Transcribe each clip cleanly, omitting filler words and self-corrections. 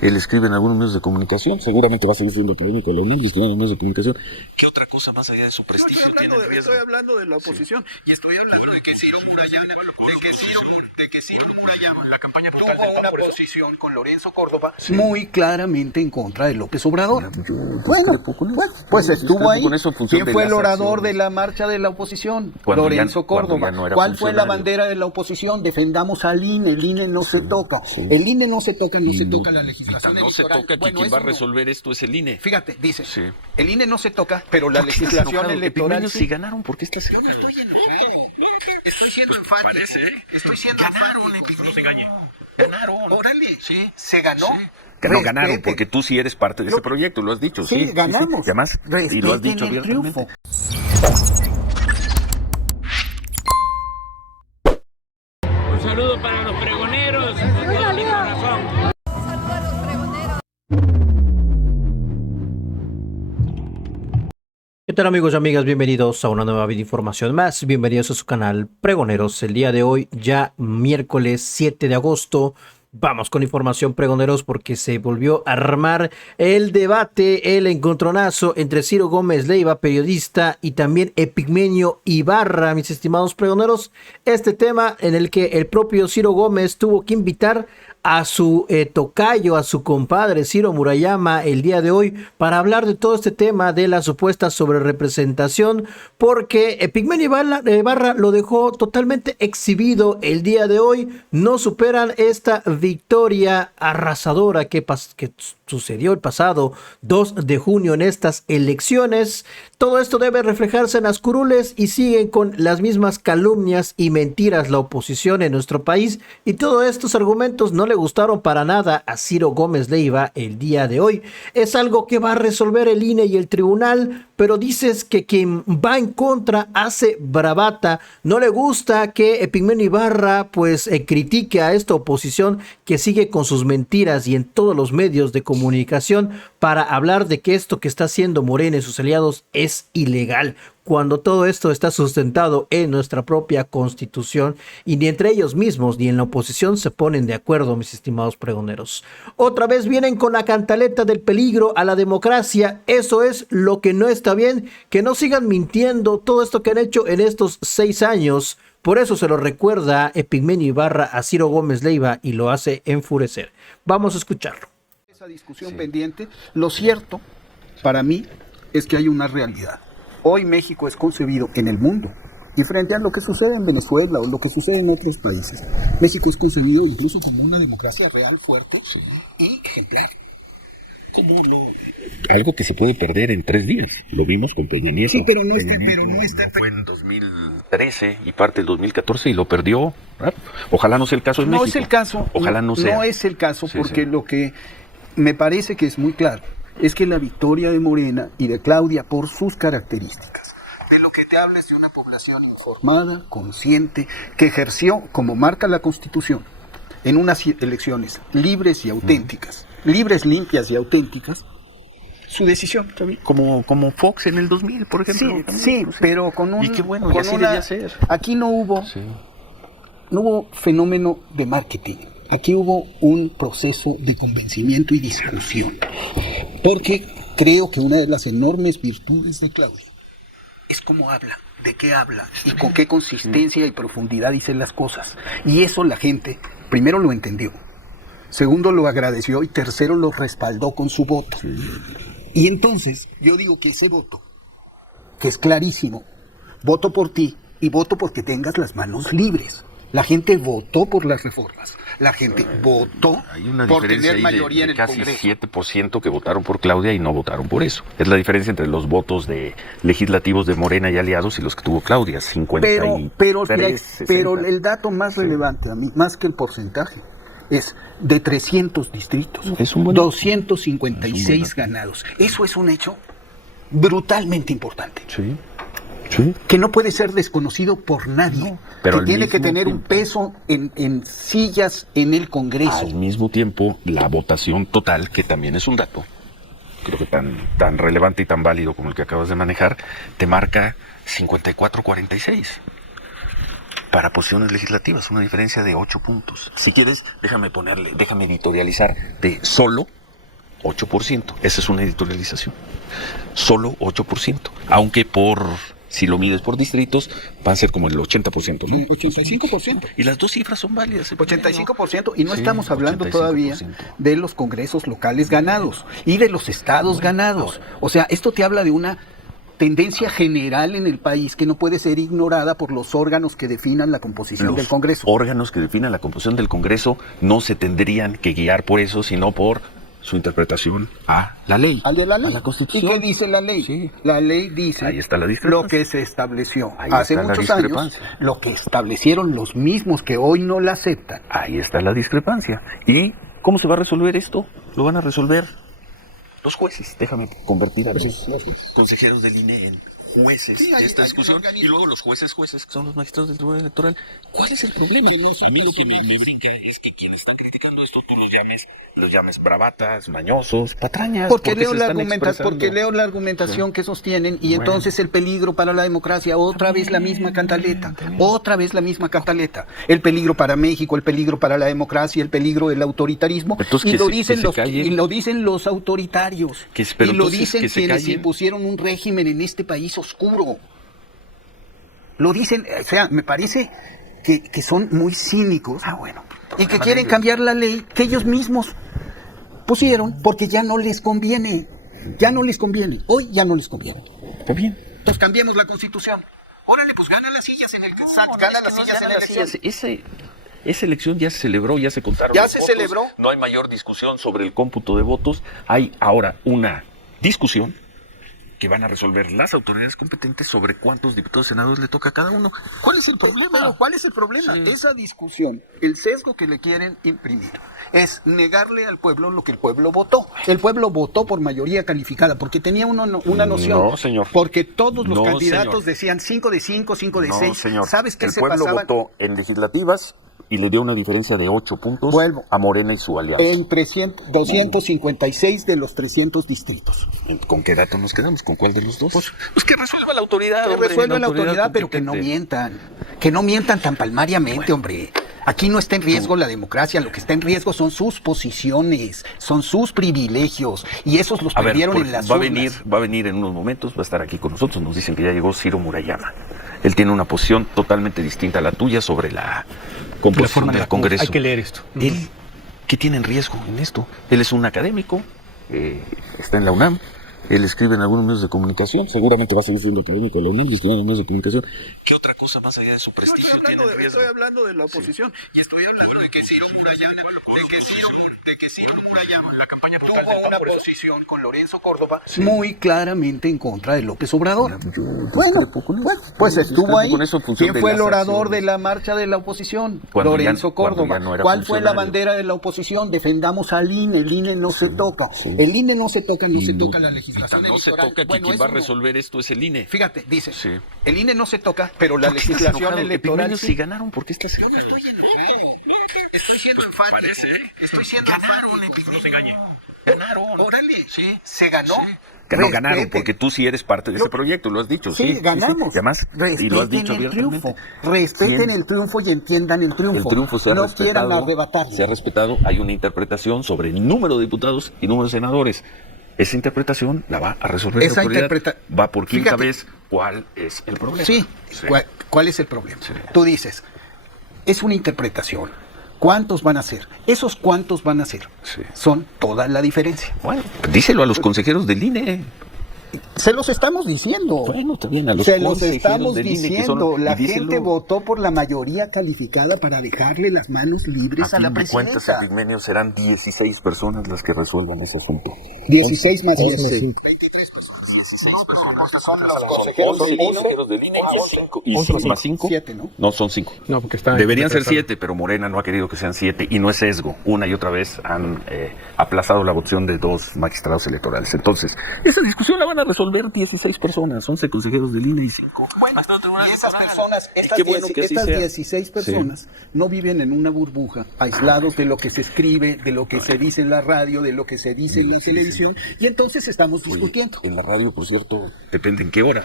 Él escribe en algunos medios de comunicación, seguramente va a seguir siendo académico de la UNAM y estudiando en medios de comunicación. ¿Qué otra cosa más allá de su prestigio tiene en riesgo? Estoy hablando de la oposición y estoy hablando de que Ciro Murayama, la campaña tuvo una posición con Lorenzo Córdoba muy claramente en contra de López Obrador. Pues estuvo ahí. ¿Quién fue el orador de la marcha de la oposición? Lorenzo Córdoba. ¿Cuál fue la bandera de la oposición? Defendamos al INE. El INE no se toca. El INE no se toca, no se toca la legislación No se electoral. toca, que quien va a resolver esto es el INE. Fíjate, dice, el INE no se toca, pero la legislación electoral sí ganaron, ¿por qué estás Yo no estoy enojado. Estoy siendo enfático. Parece, ¿eh? Estoy siendo Ganaron, enfático. no se engañe. Ganaron. Órale. Sí. Se ganó. Que no ganaron, Respete. porque tú sí eres parte de ese proyecto, lo has dicho. Sí, ganamos. Y además, y lo has dicho Respeten el abiertamente. triunfo. Un saludo para los pregoneros, con todo mi corazón. ¿Qué tal, amigos y amigas? Bienvenidos a una nueva información más. Bienvenidos a su canal Pregoneros. El día de hoy, ya miércoles 7 de agosto, vamos con información, pregoneros, porque se volvió a armar el debate, el encontronazo entre Ciro Gómez Leiva, periodista, y también Epigmenio Ibarra, mis estimados pregoneros. Este tema en el que el propio Ciro Gómez tuvo que invitar a su tocayo, a su compadre Ciro Murayama el día de hoy para hablar de todo este tema de la supuesta sobrerepresentación, porque Epigmenio Ibarra lo dejó totalmente exhibido el día de hoy. No superan esta victoria arrasadora que sucedió el pasado 2 de junio en estas elecciones. Todo esto debe reflejarse en las curules y siguen con las mismas calumnias y mentiras la oposición en nuestro país, y todos estos argumentos no le gustaron para nada a Ciro Gómez Leiva el día de hoy. Es algo que va a resolver el INE y el tribunal, pero dices que quien va en contra hace bravata. No le gusta que Epigmenio Ibarra pues critique a esta oposición que sigue con sus mentiras y en todos los medios de comunicación para hablar de que esto que está haciendo Morena y sus aliados es ilegal, cuando todo esto está sustentado en nuestra propia constitución, y ni entre ellos mismos ni en la oposición se ponen de acuerdo, mis estimados pregoneros. Otra vez vienen con la cantaleta del peligro a la democracia. Eso es lo que no está bien, que no sigan mintiendo todo esto que han hecho en estos 6 años. Por eso se lo recuerda Epigmenio Ibarra a Ciro Gómez Leiva y lo hace enfurecer. Vamos a escucharlo. Esa discusión pendiente, lo cierto para mí es que hay una realidad. Hoy México es concebido en el mundo, y frente a lo que sucede en Venezuela o lo que sucede en otros países, México es concebido incluso como una democracia real, fuerte y ejemplar. ¿Cómo no? Algo que se puede perder en 3 días. Lo vimos con Peña Nieto. Sí, pero no está. Fue en 2013 y parte del 2014 y lo perdió. Ojalá no sea el caso en México. No es el caso. Ojalá no sea. No es el caso, Sí, porque sí. lo que me parece que es muy claro es que la victoria de Morena y de Claudia, por sus características, de lo que te habla es de una población informada, consciente, que ejerció, como marca la Constitución, en unas elecciones libres y auténticas, libres, limpias y auténticas, su decisión. Como Fox en el 2000, por ejemplo. Sí, pero con un... Y qué bueno, con y así debía ser. Aquí no hubo fenómeno de marketing. Aquí hubo un proceso de convencimiento y discusión. Porque creo que una de las enormes virtudes de Claudia es cómo habla, de qué habla y con qué consistencia y profundidad dice las cosas. Y eso la gente, primero, lo entendió, segundo, lo agradeció, y tercero, lo respaldó con su voto. Y entonces yo digo que ese voto, que es clarísimo, voto por ti y voto porque tengas las manos libres. La gente votó por las reformas. La gente votó por tener mayoría en el casi Congreso. 7% que votaron por Claudia y no votaron por eso. Es la diferencia entre los votos de legislativos de Morena y aliados y los que tuvo Claudia, 53, pero el dato más relevante a mí, más que el porcentaje, es de 300 distritos, Es un buen- 256 ganados. Eso es un hecho brutalmente importante, Sí. que no puede ser desconocido por nadie, pero que al tiene que mismo tener un tiempo- peso en sillas en el Congreso. Al mismo tiempo, la votación total, que también es un dato, creo que tan relevante y tan válido como el que acabas de manejar, te marca 54-46. para posiciones legislativas, una diferencia de 8 puntos. Si quieres, déjame editorializar de solo 8%. Esa es una editorialización. Solo 8%. Aunque si lo mides por distritos, va a ser como el 80%, ¿no? 85%. Y las dos cifras son válidas. 85%, y no Sí, estamos hablando 85%. todavía de los congresos locales ganados y de los estados ganados. O sea, esto te habla de una tendencia general en el país que no puede ser ignorada por los órganos que definan la composición del Congreso. Órganos que definan la composición del Congreso no se tendrían que guiar por eso, sino por su interpretación a la ley. Al de la ley. A la Constitución. ¿Y qué dice la ley? Sí. La ley dice Ahí está la discrepancia. lo que se estableció Ahí hace está la muchos años, discrepancia. lo que establecieron los mismos que hoy no la aceptan. Ahí está la discrepancia. ¿Y cómo se va a resolver esto? Lo van a resolver los jueces. Déjame convertir a los consejeros del INE en jueces Sí, de esta hay discusión. un organismo. Y luego los jueces, que son los magistrados del Tribunal Electoral. ¿Cuál es el problema? A mí lo que me brinca es que quienes están criticando esto, tú los llames bravatas, mañosos, patrañas. Porque se leo están expresando. la argumentación que sostienen y Bueno. entonces el peligro para la democracia, otra vez la misma cantaleta, otra vez la misma cantaleta. El peligro para México, el peligro para la democracia, el peligro del autoritarismo. Entonces, Y que lo se- dicen que se los callen. y lo dicen los autoritarios. Pero Y lo entonces, dicen que se quienes callen. impusieron un régimen en este país oscuro. Lo dicen, o sea, me parece que son muy cínicos. Y que quieren cambiar la ley que ellos mismos pusieron porque ya no les conviene. Ya no les conviene. Hoy ya no les conviene. Está bien. Pues cambiemos la Constitución. Órale, pues gana las sillas en el gana las sillas en la elección. Esa elección ya se celebró, ya se contaron ¿Ya los se votos. celebró? No hay mayor discusión sobre el cómputo de votos. Hay ahora una discusión que van a resolver las autoridades competentes sobre cuántos diputados y senadores le toca a cada uno. ¿Cuál es el problema? Pero ¿cuál es el problema? Sí. Esa discusión, el sesgo que le quieren imprimir, es negarle al pueblo lo que el pueblo votó. El pueblo votó por mayoría calificada, porque tenía una noción. No, señor. Porque todos los No, candidatos señor. decían 5 de 5, 5 de 6. No, señor. ¿Sabes qué el se pueblo pasaba? votó en legislativas y le dio una diferencia de 8 puntos Vuelvo. a Morena y su alianza. En 256 de los 300 distritos. ¿Con qué dato nos quedamos? ¿Con cuál de los dos? Pues que resuelva la autoridad. Que hombre, resuelve la autoridad, pero que no competente. mientan. Que no mientan tan palmariamente, hombre. Aquí no está en riesgo la democracia, lo que está en riesgo son sus posiciones, son sus privilegios, y esos los A ver, perdieron en las va a urnas. venir en unos momentos, va a estar aquí con nosotros. Nos dicen que ya llegó Ciro Murayama. Él tiene una posición totalmente distinta a la tuya sobre la composición forma en del la Congreso. hay que leer esto. Él, ¿qué tiene en riesgo en esto? Él es un académico, está en la UNAM, él escribe en algunos medios de comunicación, seguramente va a seguir siendo académico de la UNAM y estudiando en medios de comunicación. ¿Qué otra cosa más allá de su prestigio tiene en riesgo? Estoy hablando de la oposición y estoy hablando de que Ciro Murayama, La campaña tuvo una posición con Lorenzo Córdoba muy claramente en contra de López Obrador. Pues estuvo ahí. Con eso en función ¿Quién de fue el las orador acciones. de la marcha de la oposición? Cuando ya- Lorenzo cuando Córdoba. ya no era ¿Cuál fue la funcionario. bandera de la oposición? Defendamos al INE. El INE no se toca. El INE no se toca, no se toca la legislación No se electoral. toca, que Bueno, quien va a eso no. resolver esto es el INE. Fíjate, dice, Sí. el INE no se toca, pero la legislación electoral Si sí. ganaron, ¿por qué estás Yo no estoy enojado. Estoy siendo enfático. parece, ¿eh? Estoy siendo Ganaron, enfático. No se engañe. Ganaron. Órale. Sí. Se ganó. Que no Respeten. ganaron, porque tú sí eres parte de ese proyecto, lo has dicho. Sí, ganamos. Y además, y lo has dicho Respeten el abiertamente. triunfo. Respeten ¿Quién? el triunfo y entiendan el triunfo. El triunfo se ha no respetado. quieran arrebatarlo. Se ha respetado. Hay una interpretación sobre el número de diputados y número de senadores. Esa interpretación la va a resolver Esa la autoridad. interpreta- Va por quinta Fíjate. vez. ¿Cuál es el problema? Sí. ¿Cuál es el problema? Tú dices, es una interpretación. ¿Cuántos van a ser? Esos cuántos van a ser Sí. son toda la diferencia. Bueno, díselo a los consejeros del INE. Se los estamos diciendo. Bueno, también a los Se los consejeros estamos del INE que son- diciendo. La y díselo. gente votó por la mayoría calificada para dejarle las manos libres a la fin de cuentas, presidenta. Epigmenio, serán 16 personas las que resuelvan ese asunto. 16 más 10. 16 personas. Son los consejeros del INE y 5 más 5. 7, ¿no? No, son 5. No, porque está. Deberían ser 7, pero Morena no ha querido que sean 7 y no es sesgo. Una y otra vez han aplazado la votación de 2 magistrados electorales. Entonces, esa discusión la van a resolver 16 personas, 11 consejeros del INE y 5. Bueno, y esas personas, estas, qué bueno que así estas sea. 16 personas no viven en una burbuja, aislados de lo que se escribe, de lo que se dice en la radio, de lo que se dice en la televisión, y entonces estamos discutiendo. En la radio, por cierto, depende en qué hora.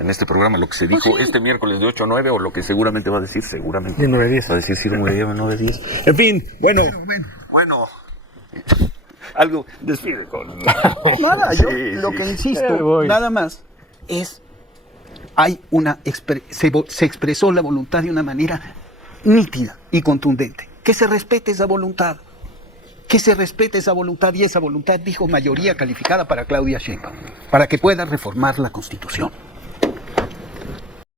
en este programa lo que se dijo este miércoles de 8 a 9 o lo que seguramente va a decir, seguramente. De 9 a 10. Va a decir Ciro Murayama 9 a 10. En fin, bueno. Algo, despide con... Nada, yo lo que insisto, nada más, es, se expresó la voluntad de una manera nítida y contundente. Que se respete esa voluntad. Que se respete esa voluntad, y esa voluntad dijo mayoría calificada para Claudia Sheinbaum, para que pueda reformar la Constitución.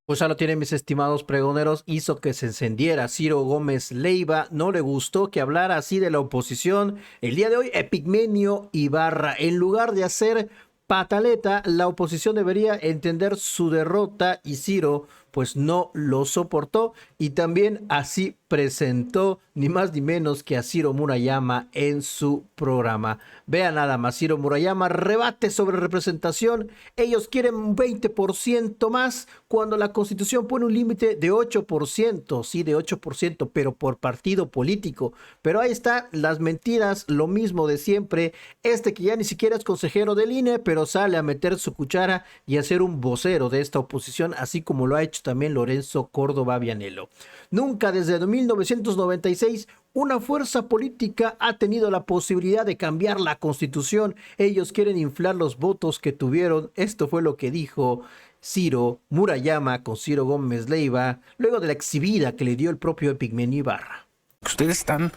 Pues ya lo tienen, mis estimados pregoneros, hizo que se encendiera Ciro Gómez Leiva, no le gustó que hablara así de la oposición. El día de hoy, Epigmenio Ibarra, en lugar de hacer pataleta, la oposición debería entender su derrota y Ciro pues no lo soportó y también así presentó ni más ni menos que a Ciro Murayama en su programa. Vean nada más, Ciro Murayama rebate sobre representación. Ellos quieren un 20% más cuando la Constitución pone un límite de 8%, sí, de 8%, pero por partido político. Pero ahí están las mentiras, lo mismo de siempre. Que ya ni siquiera es consejero del INE, pero sale a meter su cuchara y a ser un vocero de esta oposición, así como lo ha hecho también Lorenzo Córdoba Vianello. Nunca desde 1996 una fuerza política ha tenido la posibilidad de cambiar la Constitución. Ellos quieren inflar los votos que tuvieron. Esto fue lo que dijo Ciro Murayama con Ciro Gómez Leiva luego de la exhibida que le dio el propio Epigmenio Ibarra. Ustedes están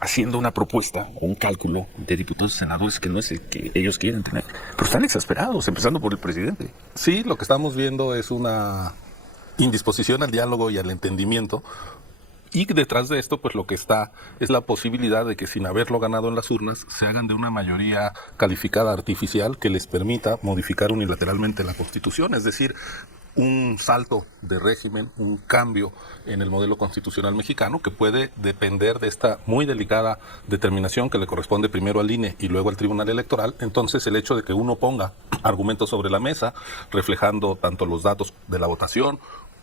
haciendo una propuesta o un cálculo de diputados y senadores que no es el que ellos quieren tener, pero están exasperados, empezando por el presidente. Sí, lo que estamos viendo es una indisposición al diálogo y al entendimiento, y detrás de esto pues lo que está es la posibilidad de que sin haberlo ganado en las urnas se hagan de una mayoría calificada artificial que les permita modificar unilateralmente la Constitución, es decir, un salto de régimen, un cambio en el modelo constitucional mexicano que puede depender de esta muy delicada determinación que le corresponde primero al INE y luego al Tribunal Electoral. Entonces el hecho de que uno ponga argumentos sobre la mesa reflejando tanto los datos de la votación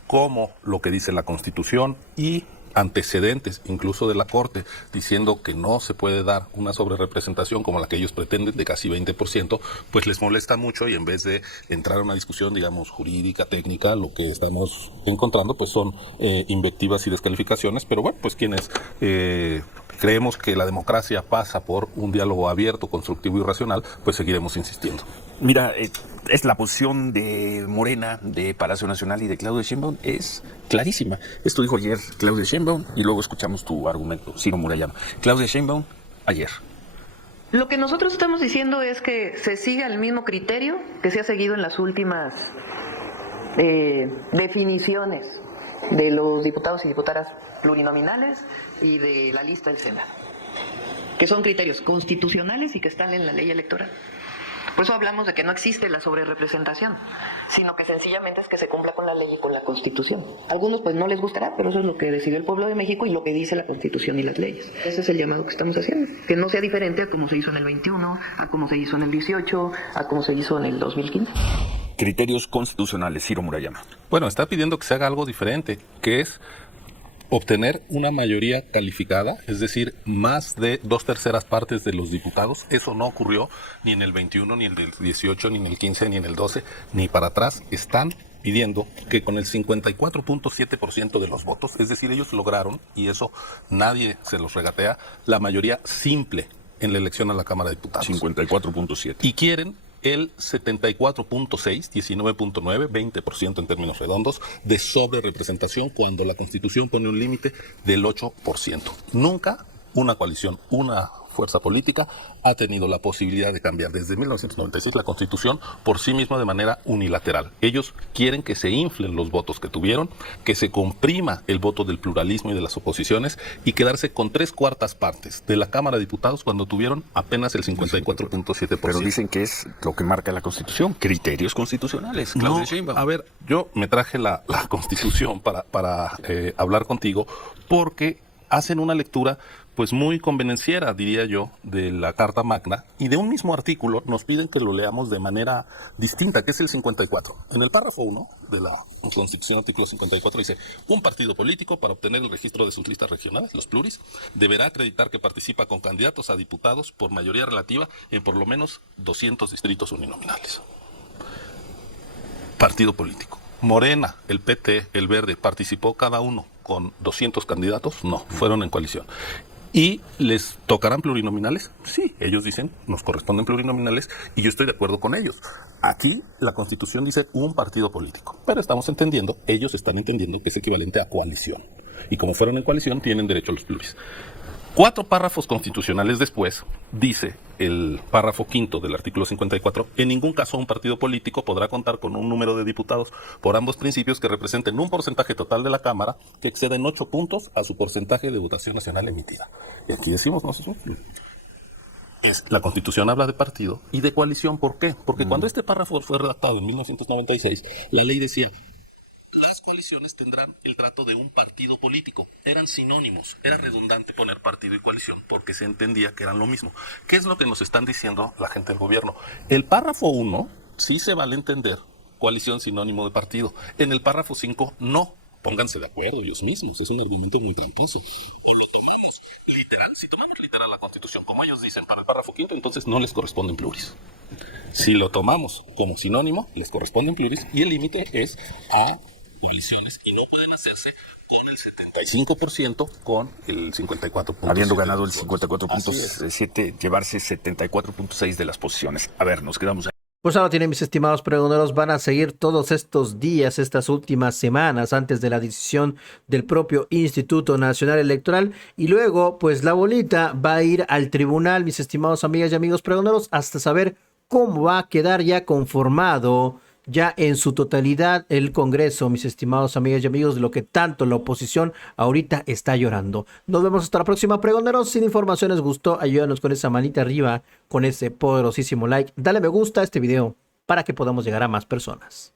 como lo que dice la Constitución y antecedentes incluso de la Corte diciendo que no se puede dar una sobrerepresentación como la que ellos pretenden de casi 20%, pues les molesta mucho, y en vez de entrar a una discusión, digamos, jurídica, técnica, lo que estamos encontrando pues son invectivas y descalificaciones. Pero bueno, pues quienes creemos que la democracia pasa por un diálogo abierto, constructivo y racional, pues seguiremos insistiendo. Mira, es la posición de Morena, de Palacio Nacional y de Claudia Sheinbaum es clarísima. Esto dijo ayer Claudia Sheinbaum y luego escuchamos tu argumento, Ciro Murayama. Claudia Sheinbaum, ayer. Lo que nosotros estamos diciendo es que se siga el mismo criterio que se ha seguido en las últimas definiciones de los diputados y diputadas plurinominales y de la lista del Senado, que son criterios constitucionales y que están en la ley electoral. Por eso hablamos de que no existe la sobrerepresentación, sino que sencillamente es que se cumpla con la ley y con la Constitución. A algunos pues no les gustará, pero eso es lo que decidió el pueblo de México y lo que dice la Constitución y las leyes. Ese es el llamado que estamos haciendo, que no sea diferente a como se hizo en el 21, a como se hizo en el 18, a como se hizo en el 2015. Criterios constitucionales, Ciro Murayama. Bueno, está pidiendo que se haga algo diferente, que es obtener una mayoría calificada, es decir, más de 2/3 partes de los diputados. Eso no ocurrió ni en el 21, ni en el 18, ni en el 15, ni en el 12, ni para atrás. Están pidiendo que con el 54.7% de los votos, es decir, ellos lograron, y eso nadie se los regatea, la mayoría simple en la elección a la Cámara de Diputados. 54.7. Y quieren el 74.6, 19.9, 20% en términos redondos, de sobrerepresentación cuando la Constitución pone un límite del 8%. Nunca una coalición, una fuerza política ha tenido la posibilidad de cambiar desde 1996 la Constitución por sí misma de manera unilateral. Ellos quieren que se inflen los votos que tuvieron, que se comprima el voto del pluralismo y de las oposiciones y quedarse con 3/4 partes de la Cámara de Diputados cuando tuvieron apenas el 54.7%. Pero dicen que es lo que marca la Constitución, criterios constitucionales. Claudia Sheinbaum. A ver, yo me traje la Constitución para hablar contigo porque hacen una lectura pues muy convenenciera, diría yo, de la Carta Magna, y de un mismo artículo nos piden que lo leamos de manera distinta, que es el 54. En el párrafo 1 de la Constitución, artículo 54, dice: un partido político, para obtener el registro de sus listas regionales, los pluris, deberá acreditar que participa con candidatos a diputados por mayoría relativa en por lo menos 200 distritos uninominales. partido político. Morena, el PT, el Verde, ¿participó cada uno con 200 candidatos? No, fueron en coalición. ¿Y les tocarán plurinominales? Sí, ellos dicen, nos corresponden plurinominales y yo estoy de acuerdo con ellos. Aquí la Constitución dice un partido político, pero estamos entendiendo, ellos están entendiendo que es equivalente a coalición. Y como fueron en coalición, tienen derecho a los pluris. 4 párrafos constitucionales después, dice el párrafo 5º del artículo 54, en ningún caso un partido político podrá contar con un número de diputados por ambos principios que representen un porcentaje total de la Cámara que exceda en 8 puntos a su porcentaje de votación nacional emitida. Y aquí decimos nosotros, la Constitución habla de partido y de coalición. ¿Por qué? Porque cuando este párrafo fue redactado en 1996, la ley decía: las coaliciones tendrán el trato de un partido político. Eran sinónimos. Era redundante poner partido y coalición porque se entendía que eran lo mismo. ¿Qué es lo que nos están diciendo la gente del gobierno? El párrafo 1 sí se vale entender coalición sinónimo de partido. En el párrafo 5 no. Pónganse de acuerdo ellos mismos. Es un argumento muy tramposo. O lo tomamos literal. Si tomamos literal la Constitución, como ellos dicen, para el párrafo 5, entonces no les corresponden pluris. Si lo tomamos como sinónimo, les corresponden pluris y el límite es a coaliciones y no pueden hacerse con el 75%, con el 54.7%. Habiendo ganado el 54.7, llevarse 74.6 de las posiciones. A ver, nos quedamos ahí. Pues ahora tienen, mis estimados pregoneros, van a seguir todos estos días, estas últimas semanas antes de la decisión del propio Instituto Nacional Electoral, y luego pues la bolita va a ir al tribunal, mis estimados amigas y amigos pregoneros, hasta saber cómo va a quedar ya conformado ya en su totalidad el Congreso, mis estimados amigas y amigos, de lo que tanto la oposición ahorita está llorando. Nos vemos hasta la próxima, pregoneros. Si la información les gustó, ayúdanos con esa manita arriba, con ese poderosísimo like. Dale me gusta a este video para que podamos llegar a más personas.